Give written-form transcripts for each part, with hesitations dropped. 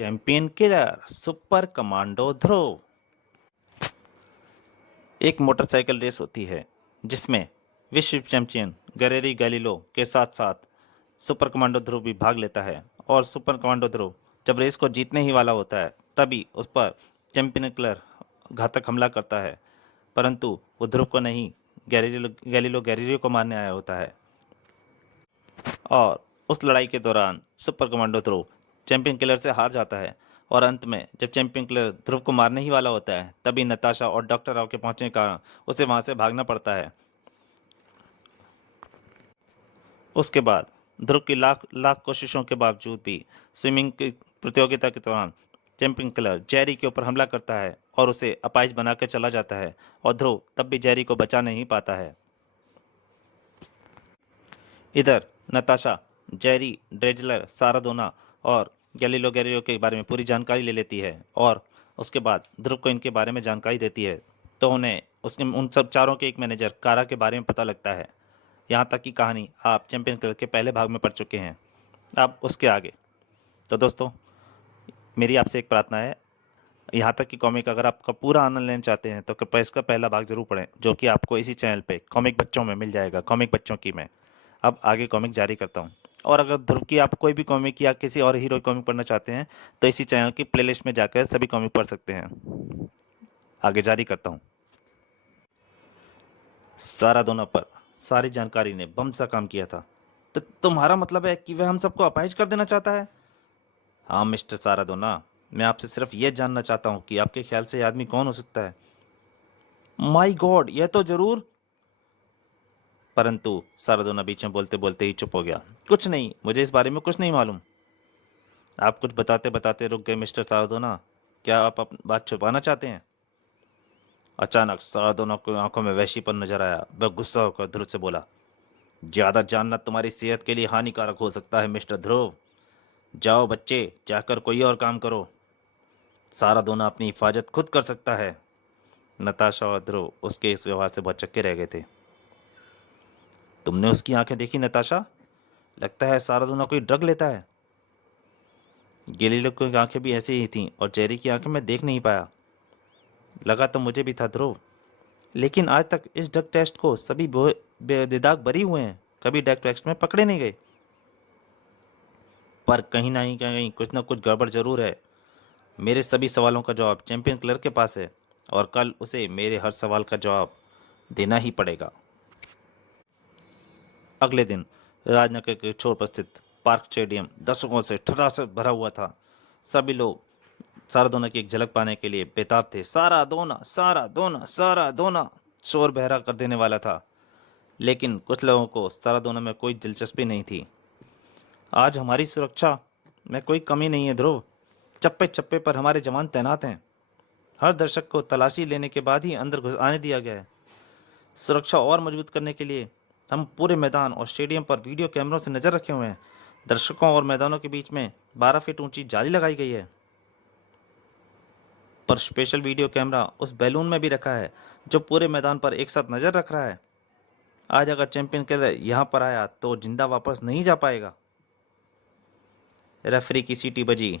Champion killer super commando ध्रुव। एक motorcycle race होती है जिसमें विश्व चैंपियन गरेरी गैलिलो के साथ साथ सुपर कमांडो ध्रुव भी भाग लेता है। और सुपर कमांडो ध्रुव जब रेस को जीतने ही वाला होता है तभी उस पर चैंपियन किलर घातक हमला करता है, परंतु वो ध्रुव को नहीं, गैलिलो गैलीलियो को मारने आया होता है। और उस लड़ाई के दौरान सुपर कमांडो ध्रुव चैंपियन किलर से हार जाता है। और अंत में जब चैंपियन किलर ध्रुव को मारने ही वाला होता है तभी नताशा और डॉक्टर राव के पहुंचने के कारण उसे वहां से भागना पड़ता है। उसके बाद ध्रुव की लाख लाख कोशिशों के बावजूद भी स्विमिंग की प्रतियोगिता के दौरान चैंपियन किलर जेरी के ऊपर हमला करता है और उसे अपाहिज बना के चला जाता है। और ध्रुव तब भी जेरी को बचा नहीं पाता है। इधर नताशा जेरी, ड्रेजलर, सारादोना और गैलीलो गैलीलियो के बारे में पूरी जानकारी ले लेती है और उसके बाद ध्रुव को इनके बारे में जानकारी देती है। तो उन्हें उसके उन सब चारों के एक मैनेजर कारा के बारे में पता लगता है। यहाँ तक की कहानी आप चैंपियन किलर के पहले भाग में पढ़ चुके हैं। अब उसके आगे तो दोस्तों, मेरी आपसे एक प्रार्थना है, यहाँ तक कि कॉमिक अगर आपका पूरा आनंद लेना चाहते हैं तो कृपया इसका पहला भाग जरूर पढ़ें, जो कि आपको इसी चैनल पे कॉमिक बच्चों में मिल जाएगा। कॉमिक बच्चों की मैं अब आगे कॉमिक जारी करता हूँ। और अगर ध्रुव की आप कोई भी कॉमिक या किसी और हीरो कॉमिक पढ़ना चाहते हैं तो इसी चैनल की प्लेलिस्ट में जाकर सभी कॉमिक पढ़ सकते हैं। आगे जारी करता हूँ। सारा दोनों पर सारी जानकारी ने बम सा काम किया था। तो तुम्हारा मतलब है कि वह हम सबको अपाहिज कर देना चाहता है? हाँ मिस्टर सारादोना, मैं आपसे सिर्फ ये जानना चाहता हूँ कि आपके ख्याल से ये आदमी कौन हो सकता है। माई गॉड, यह तो जरूर। परंतु सारादोना बीच में बोलते बोलते ही चुप हो गया। कुछ नहीं, मुझे इस बारे में कुछ नहीं मालूम। आप कुछ बताते बताते रुक गए मिस्टर सारादोना। क्या आप अपनी बात छुपाना चाहते हैं? अचानक सारादोना की आंखों में वहशीपन नजर आया। वह गुस्सा होकर ध्रुव से बोला, ज्यादा जानना तुम्हारी सेहत के लिए हानिकारक हो सकता है मिस्टर ध्रुव। जाओ बच्चे, जाकर कोई और काम करो। सारादोना अपनी हिफाजत खुद कर सकता है। नताशा और ध्रुव उसके इस व्यवहार से बहुत चक्के रह गए थे। तुमने उसकी आंखें देखी नताशा? लगता है सारादोना कोई ड्रग लेता है। गैलीलियो की आंखें भी ऐसी ही थीं और जेरी की आंखें मैं देख नहीं पाया। लगा तो मुझे भी था ध्रुव, लेकिन आज तक इस ड्रग टेस्ट को सभी बेदिदाग बरी हुए हैं, कभी ड्रग टेस्ट में पकड़े नहीं गए। पर कहीं ना कहीं कुछ ना कुछ गड़बड़ जरूर है। मेरे सभी सवालों का जवाब चैंपियन क्लर के पास है और कल उसे मेरे हर सवाल का जवाब देना ही पड़ेगा। अगले दिन राजनगर के छोर पर स्थित पार्क स्टेडियम दर्शकों से ठठास भरा हुआ था। सभी लोग सारादोना की एक झलक पाने के लिए बेताब थे। सारा दोना, सारा दोना, सारा दोना, शोर बहरा कर देने वाला था। लेकिन कुछ लोगों को सारादोना में कोई दिलचस्पी नहीं थी। आज हमारी सुरक्षा में कोई कमी नहीं है ध्रुव। चप्पे चप्पे पर हमारे जवान तैनात हैं। हर दर्शक को तलाशी लेने के बाद ही अंदर घुस आने दिया गया है। सुरक्षा और मजबूत करने के लिए हम पूरे मैदान और स्टेडियम पर वीडियो कैमरों से नजर रखे हुए हैं। दर्शकों और मैदानों के बीच में 12 फीट ऊंची जाली लगाई गई है। पर स्पेशल वीडियो कैमरा उस बैलून में भी रखा है जो पूरे मैदान पर एक साथ नजर रख रहा है। आज अगर चैंपियन किलर यहाँ पर आया तो जिंदा वापस नहीं जा पाएगा। रेफरी की सीटी बजी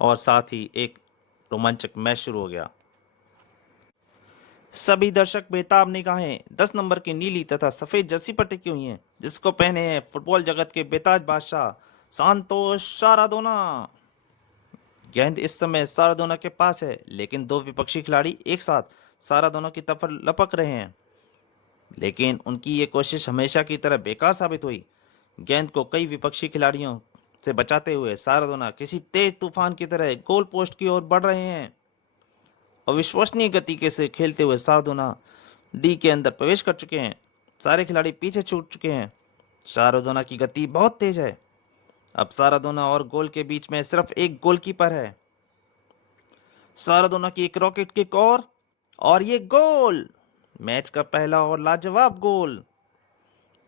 और साथ ही एक रोमांचक मैच शुरू हो गया। सभी दर्शक बेताब निगाहें 10 नंबर की नीली तथा सफेद जर्सी पर टिकी हुई हैं, जिसको पहने हैं फुटबॉल जगत के बेताज बादशाह सांतोष सारादोना। गेंद इस समय सारादोना के पास है, लेकिन दो विपक्षी खिलाड़ी एक साथ सारादोना की तरफ लपक रहे हैं। लेकिन उनकी ये कोशिश हमेशा की तरह बेकार साबित हुई। गेंद को कई विपक्षी खिलाड़ियों से बचाते हुए सारादोना किसी तेज तूफान की तरह गोल पोस्ट की ओर बढ़ रहे हैं। अविश्वसनीय गति के से खेलते हुए सारादोना डी के अंदर प्रवेश कर चुके हैं। सारे खिलाड़ी पीछे छूट चुके हैं। सारादोना की गति बहुत तेज है। अब सारादोना और गोल के बीच में सिर्फ एक गोलकीपर है। सारादोना की एक रॉकेट किक और ये गोल, मैच का पहला और लाजवाब गोल।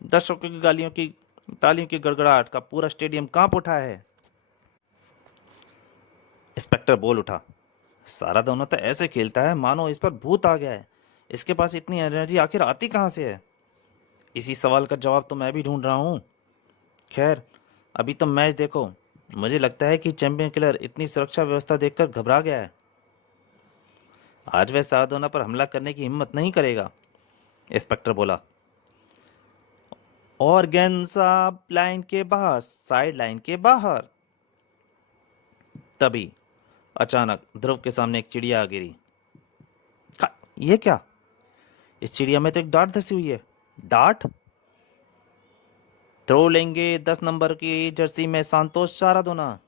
दर्शकों की गालियों की तालियों की गड़गड़ाहट का पूरा स्टेडियम कांप उठा है। इंस्पेक्टर बोल उठा, सारादोना तो ऐसे खेलता है मानो इस पर भूत आ गया है। इसके पास इतनी एनर्जी आखिर आती कहां से है? इसी सवाल का जवाब तो मैं भी ढूंढ रहा हूं। खैर, अभी तो मैच देखो। मुझे लगता है कि चैंपियन किलर इतनी सुरक्षा व्यवस्था देखकर घबरा गया है। आज वह सारादोना पर हमला करने की हिम्मत नहीं करेगा, इंस्पेक्टर बोला। और गेंद साहब लाइन के बाहर, साइड लाइन के बाहर। तभी अचानक ध्रुव के सामने एक चिड़िया आ गिरी। ये क्या? इस चिड़िया में तो एक डार्ट धसी हुई है। डार्ट? थ्रो लेंगे 10 नंबर की जर्सी में संतोष सारादोना।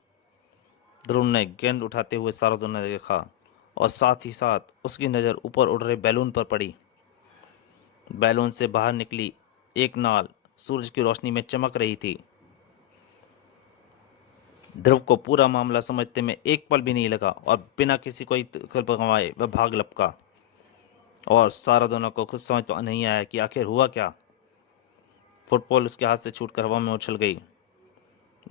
ध्रुव ने गेंद उठाते हुए सारादोना ने देखा और साथ ही साथ उसकी नज़र ऊपर उड़ रहे बैलून पर पड़ी। बैलून से बाहर निकली एक नाल सूरज की रोशनी में चमक रही थी। ध्रुव को पूरा मामला समझते में एक पल भी नहीं लगा और बिना किसी कोई कल्प गंवाए वह भाग लपका। और सारादोना को खुद समझ नहीं आया कि आखिर हुआ क्या। फुटबॉल उसके हाथ से छूटकर हवा में उछल गई।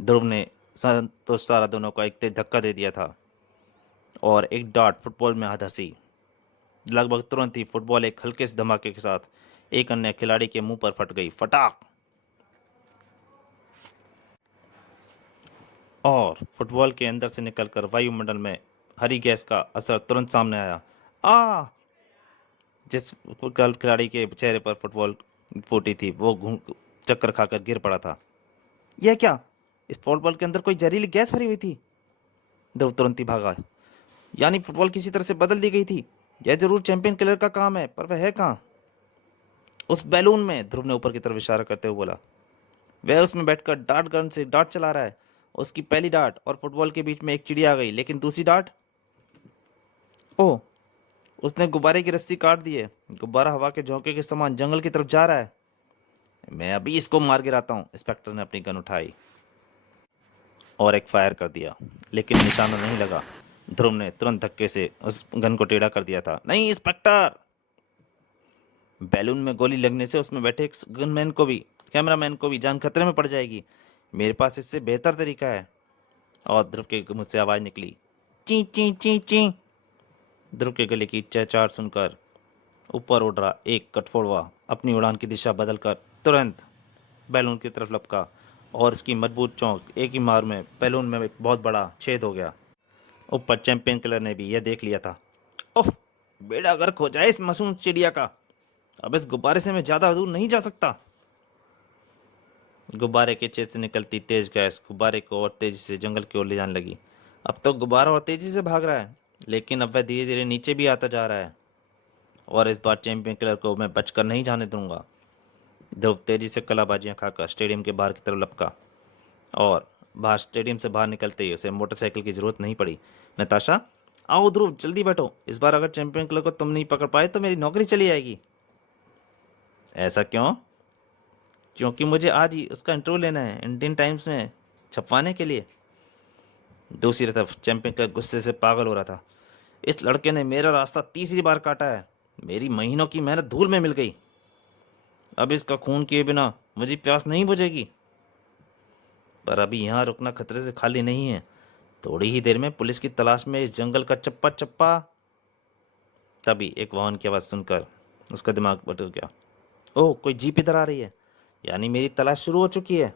ध्रुव ने संतोष सारादोना को एक तेज धक्का दे दिया था और एक डार्ट फुटबॉल में आ धंसी। लगभग तुरंत ही फुटबॉल एक हल्के से धमाके के साथ एक अन्य खिलाड़ी के मुंह पर फट गई। फटाक! और फुटबॉल के अंदर से निकलकर वायुमंडल में हरी गैस का असर तुरंत सामने आया। आ! जिस खिलाड़ी के चेहरे पर फुटबॉल फूटी थी वो घूम चक्कर खाकर गिर पड़ा था। यह क्या? इस फुटबॉल के अंदर कोई जहरीली गैस भरी हुई थी। ध्रुव तुरंत ही भागा। यानी फुटबॉल किसी तरह से बदल दी गई थी। यह जरूर चैंपियन किलर का काम है, पर वह है कहाँ? उस बैलून में, ध्रुव ने ऊपर की तरफ इशारा करते हुए बोला। वह उसमें बैठकर डार्ट गन से डार्ट चला रहा है। उसकी पहली डार्ट और फुटबॉल के बीच में एक चिड़िया आ गई, लेकिन दूसरी डार्ट, ओह, उसने गुब्बारे की रस्सी काट दी है। गुब्बारा हवा के झोंके के समान जंगल की तरफ जा रहा है। मैं अभी इसको मार गिराता हूँ। इंस्पेक्टर ने अपनी गन उठाई और एक फायर कर दिया, लेकिन निशाना नहीं लगा। ध्रुव ने तुरंत धक्के से उस गन को टेढ़ा कर दिया था। नहीं इंस्पेक्टर! बैलून में गोली लगने से उसमें बैठे एक गनमैन को भी, कैमरामैन को भी जान खतरे में पड़ जाएगी। मेरे पास इससे बेहतर तरीका है। और ध्रुव के मुंह से आवाज निकली, ची ची ची ची। ध्रुव के गले की चहचहाट सुनकर ऊपर उड़ रहा एक कठफोड़वा अपनी उड़ान की दिशा बदलकर तुरंत बैलून की तरफ लपका और इसकी मजबूत चौंक एक ही मार में बैलून में एक बहुत बड़ा छेद हो गया। ऊपर चैंपियन किलर ने भी यह देख लिया था। ओह, बेड़ा गर्क हो जाए इस मासूम चिड़िया का। अब इस गुब्बारे से मैं ज्यादा दूर नहीं जा सकता। गुब्बारे के छेद से निकलती तेज गैस गुब्बारे को और तेजी से जंगल की ओर ले जाने लगी। अब तो गुब्बारा और तेजी से भाग रहा है, लेकिन अब वह धीरे धीरे नीचे भी आता जा रहा है। और इस बार चैंपियन किलर को मैं बचकर नहीं जाने दूंगा। ध्रुव तेजी से कलाबाजियां खाकर स्टेडियम के बाहर की तरफ लपका और बाहर स्टेडियम से बाहर निकलते ही उसे मोटरसाइकिल की जरूरत नहीं पड़ी। नताशा, आओ ध्रुव, जल्दी बैठो। इस बार अगर चैंपियन किलर को तुम नहीं पकड़ पाए तो मेरी नौकरी चली जाएगी। ऐसा क्यों? क्योंकि मुझे आज ही उसका इंटरव्यू लेना है, इंडियन टाइम्स में छपवाने के लिए। दूसरी तरफ चैंपियन किलर गुस्से से पागल हो रहा था। इस लड़के ने मेरा रास्ता तीसरी बार काटा है। मेरी महीनों की मेहनत धूल में मिल गई। अब इसका खून किए बिना मुझे प्यास नहीं बुझेगी। पर अभी यहाँ रुकना खतरे से खाली नहीं है। थोड़ी ही देर में पुलिस की तलाश में इस जंगल का चप्पा चप्पा। तभी एक वाहन की आवाज़ सुनकर उसका दिमाग बदल गया। ओह, कोई जीप इधर आ रही है। यानी मेरी तलाश शुरू हो चुकी है।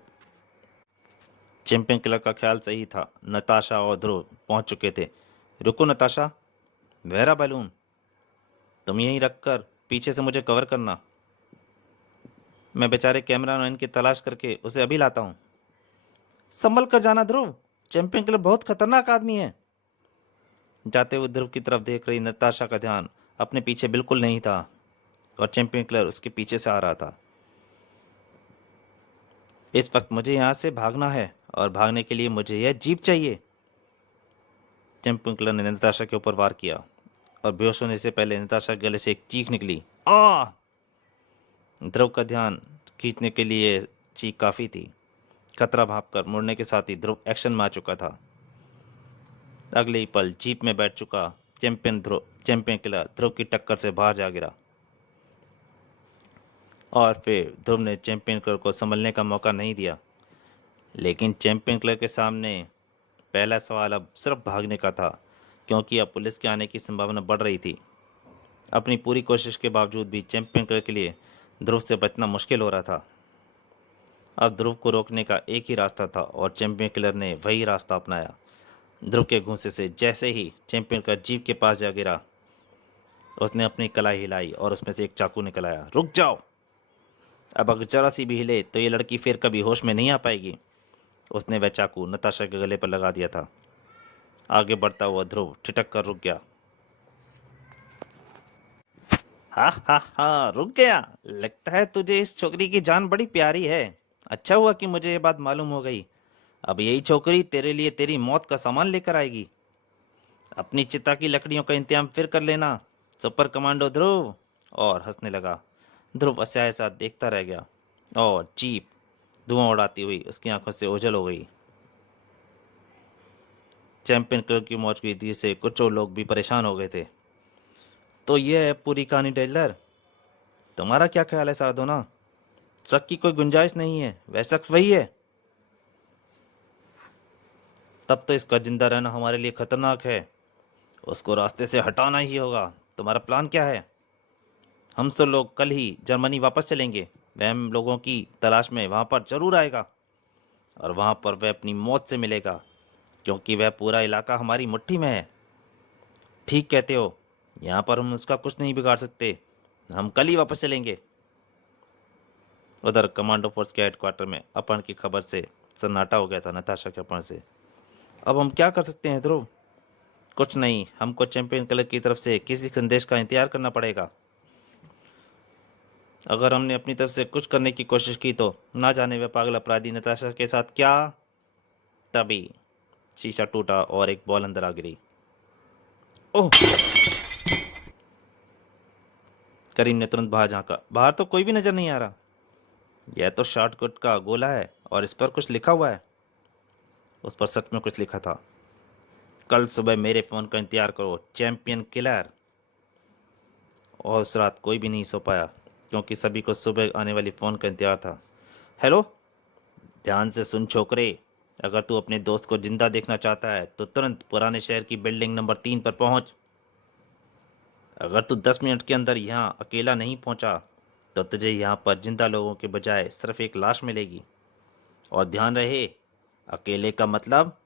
चैंपियन किलर का ख्याल सही था। नताशा और ध्रुव पहुंच चुके थे। रुको नताशा, वेरा बैलून तुम यहीं रखकर पीछे से मुझे कवर करना। मैं बेचारे कैमरामैन की तलाश करके उसे अभी लाता हूँ। संभल कर जाना ध्रुव, चैंपियन किलर बहुत खतरनाक आदमी है। जाते हुए ध्रुव की तरफ देख रही नताशा का ध्यान अपने पीछे बिल्कुल नहीं था और चैंपियन किलर उसके पीछे से आ रहा था। इस वक्त मुझे यहाँ से भागना है और भागने के लिए मुझे यह जीप चाहिए। चैंपियन किलर ने नताशा के ऊपर वार किया और बेहोश होने से पहले नताशा के गले से एक चीख निकली, आ! ध्रुव का ध्यान खींचने के लिए चीख काफी थी। खतरा भांपकर मुड़ने के साथ ही ध्रुव एक्शन में आ चुका था। अगले ही पल जीप में बैठ चुका चैंपियन किलर ध्रुव की टक्कर से बाहर जा गिरा और फिर ध्रुव ने चैंपियन किलर को संभलने का मौका नहीं दिया। लेकिन चैंपियन किलर के सामने पहला सवाल अब सिर्फ भागने का था, क्योंकि अब पुलिस के आने की संभावना बढ़ रही थी। अपनी पूरी कोशिश के बावजूद भी चैंपियन किलर के लिए ध्रुव से बचना मुश्किल हो रहा था। अब ध्रुव को रोकने का एक ही रास्ता था और चैंपियन किलर ने वही रास्ता अपनाया। ध्रुव के घूंसे से जैसे ही चैंपियन का जीप के पास जा गिरा, उसने अपनी कलाई हिलाई और उसमें से एक चाकू निकल आया। रुक जाओ, अब अगर जरा सी भी हिले तो ये लड़की फिर कभी होश में नहीं आ पाएगी। उसने वह चाकू नताशा के गले पर लगा दिया था। आगे बढ़ता हुआ ध्रुव ठिठक कर रुक गया। हा हा हा, रुक गया। लगता है तुझे इस छोकरी की जान बड़ी प्यारी है। अच्छा हुआ कि मुझे ये बात मालूम हो गई। अब यही छोकरी तेरे लिए तेरी मौत का सामान लेकर आएगी। अपनी चिता की लकड़ियों का इंतजाम फिर कर लेना, सुपर कमांडो ध्रुव। और हंसने लगा। ध्रुव असहाय सा देखता रह गया और जीप धुआं उड़ाती हुई उसकी आंखों से ओझल हो गई। चैंपियन क्लर्क की मौजूदगी से कुछ और लोग भी परेशान हो गए थे। तो यह है पूरी कहानी टेलर। तुम्हारा क्या ख्याल है सारदोना? शक की कोई गुंजाइश नहीं है, वह शख्स वही है। तब तो इसका जिंदा रहना हमारे लिए खतरनाक है। उसको रास्ते से हटाना ही होगा। तुम्हारा प्लान क्या है? हम सब लोग कल ही जर्मनी वापस चलेंगे। वह हम लोगों की तलाश में वहां पर जरूर आएगा और वहां पर वह अपनी मौत से मिलेगा, क्योंकि वह पूरा इलाका हमारी मुट्ठी में है। ठीक कहते हो। यहाँ पर हम उसका कुछ नहीं बिगाड़ सकते। हम कल ही वापस चलेंगे। उधर कमांडो फोर्स के हेडक्वार्टर में अपहरण की खबर से सन्नाटा हो गया था। नताशा के अपहरण से अब हम क्या कर सकते हैं ध्रुव? कुछ नहीं, हमको चैंपियन क्लब की तरफ से किसी संदेश का इंतजार करना पड़ेगा। अगर हमने अपनी तरफ से कुछ करने की कोशिश की तो ना जाने वह पागल अपराधी नताशा के साथ क्या। तभी शीशा टूटा और एक बॉल अंदर आ गिरी। ओह! करीम ने तुरंत बाहर झांका। बाहर तो कोई भी नजर नहीं आ रहा। यह तो शॉटगन का गोला है और इस पर कुछ लिखा हुआ है। उस पर सच में कुछ लिखा था। कल सुबह मेरे फोन का इंतजार करो, चैंपियन किलर। और उस रात कोई भी नहीं सो पाया, क्योंकि सभी को सुबह आने वाली फोन का इंतजार था। हेलो, ध्यान से सुन छोकरे। अगर तू अपने दोस्त को जिंदा देखना चाहता है तो तुरंत पुराने शहर की बिल्डिंग नंबर 3 पर पहुंच। अगर तू 10 मिनट के अंदर यहाँ अकेला नहीं पहुंचा तो तुझे यहाँ पर जिंदा लोगों के बजाय सिर्फ एक लाश मिलेगी। और ध्यान रहे, अकेले का मतलब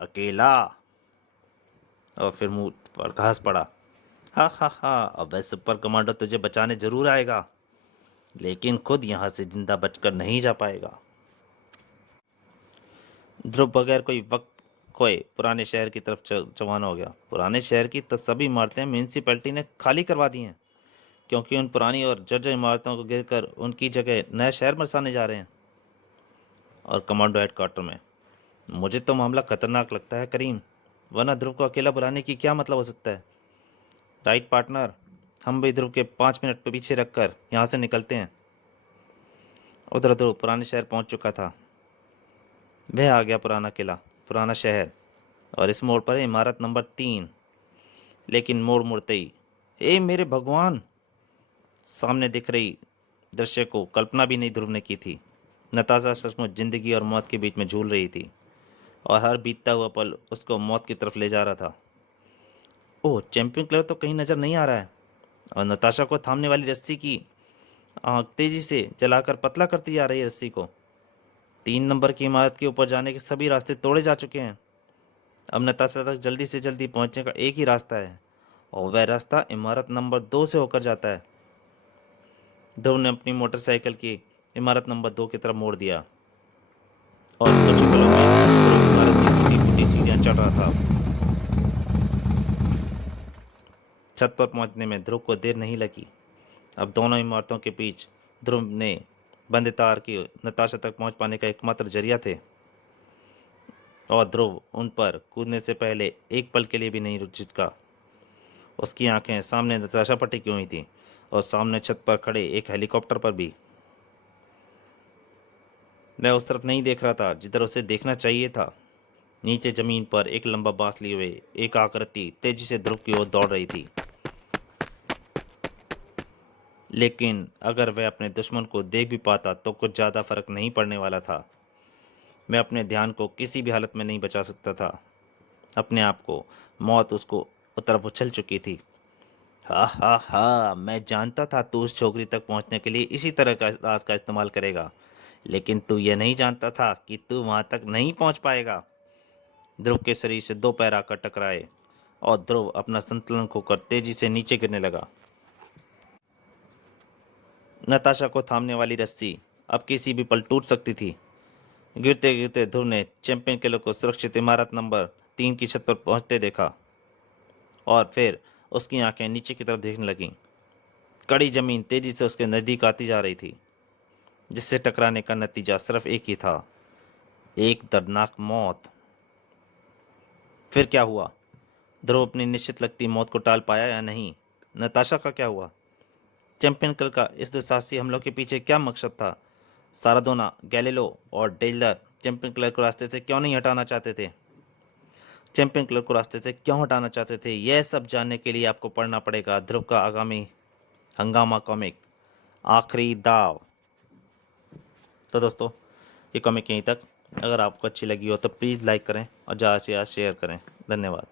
अकेला। और फिर मुंह पर घास पड़ा। हा हा हा, अब वह सुपर कमांडो तुझे बचाने जरूर आएगा, लेकिन खुद यहाँ से जिंदा बचकर नहीं जा पाएगा। ध्रुव बगैर कोई वक्त खोए पुराने शहर की तरफ रवाना हो गया। पुराने शहर की तो सभी इमारतें म्यूनसिपैलिटी ने खाली करवा दी हैं, क्योंकि उन पुरानी और जर्जर इमारतों को गिरकर उनकी जगह नया शहर बसाने जा रहे हैं। और कमांडो हेडक्वार्टर में मुझे तो मामला खतरनाक लगता है करीम, वरना ध्रुव को अकेला बुलाने की क्या मतलब हो सकता है? राइट पार्टनर, हम भी ध्रुव के 5 मिनट पे पीछे रखकर यहाँ से निकलते हैं। उधर ध्रुव पुराने शहर पहुँच चुका था। वह आ गया पुराना किला, पुराना शहर, और इस मोड़ पर है इमारत नंबर 3। लेकिन मोड़ मुड़ते ही, ए मेरे भगवान! सामने दिख रही दृश्य को कल्पना भी नहीं ध्रुव ने की थी। नताशा सचमुच जिंदगी और मौत के बीच में झूल रही थी और हर बीतता हुआ पल उसको मौत की तरफ ले जा रहा था। ओह, चैंपियन क्लर तो कहीं नजर नहीं आ रहा है। और नताशा को थामने वाली रस्सी की आंख तेजी से जलाकर पतला करती जा रही है रस्सी को। 3 नंबर की इमारत के ऊपर जाने के सभी रास्ते तोड़े जा चुके हैं। अब नताशा तक जल्दी से जल्दी पहुंचने का एक ही रास्ता है, और वह रास्ता इमारत नंबर 2 से होकर जाता है। ध्रुव ने अपनी मोटरसाइकिल की इमारत नंबर 2 की तरफ मोड़ दिया और कुछ ही पलों में ध्रुव इमारत की टूटी फूटी सीढ़ियां चढ़ रहा था। छत पर पहुंचने में ध्रुव को देर नहीं लगी। अब दोनों इमारतों के बीच ध्रुव ने बंद तार की नताशा तक पहुंच पाने का एकमात्र जरिया थे, और ध्रुव उन पर कूदने से पहले एक पल के लिए भी नहीं रुक झिझका। उसकी आंखें सामने नताशा पर टिकी हुई थीं और सामने छत पर खड़े एक हेलीकॉप्टर पर भी। मैं उस तरफ नहीं देख रहा था जिधर उसे देखना चाहिए था। नीचे जमीन पर एक लंबा बांस लिए हुए एक आकृति तेजी से ध्रुव की ओर दौड़ रही थी। लेकिन अगर वह अपने दुश्मन को देख भी पाता तो कुछ ज़्यादा फर्क नहीं पड़ने वाला था। मैं अपने ध्यान को किसी भी हालत में नहीं बचा सकता था। अपने आप को मौत उसको तरफ उछल चुकी थी। हा हा हा, मैं जानता था तू उस छोकरी तक पहुंचने के लिए इसी तरह का रास्ता का इस्तेमाल करेगा। लेकिन तू ये नहीं जानता था कि तू वहां तक नहीं पहुंच पाएगा। ध्रुव के शरीर से दो पैर आकर टकराए और ध्रुव अपना संतुलन खोकर तेजी से नीचे गिरने लगा। नताशा को थामने वाली रस्सी अब किसी भी पल टूट सकती थी। गिरते गिरते ध्रुव ने चैंपियन किलर को सुरक्षित इमारत नंबर 3 की छत पर पहुंचते देखा और फिर उसकी आंखें नीचे की तरफ देखने लगीं। कड़ी जमीन तेजी से उसके नजदीक आती जा रही थी, जिससे टकराने का नतीजा सिर्फ एक ही था, एक दर्दनाक मौत। फिर क्या हुआ? ध्रुव अपनी निश्चित लगती मौत को टाल पाया या नहीं? नताशा का क्या हुआ? चैंपियन किलर का इस दुस्साहसी हमलों के पीछे क्या मकसद था? सारादोना, गैलीलो और डेजलर चैंपियन किलर को रास्ते से क्यों नहीं हटाना चाहते थे? चैंपियन किलर को रास्ते से क्यों हटाना चाहते थे? यह सब जानने के लिए आपको पढ़ना पड़ेगा ध्रुव का आगामी हंगामा कॉमिक, आखिरी दाव। तो दोस्तों, ये कॉमिक यहीं तक। अगर आपको अच्छी लगी हो तो प्लीज़ लाइक करें और ज़्यादा से ज़्यादा शेयर करें। धन्यवाद।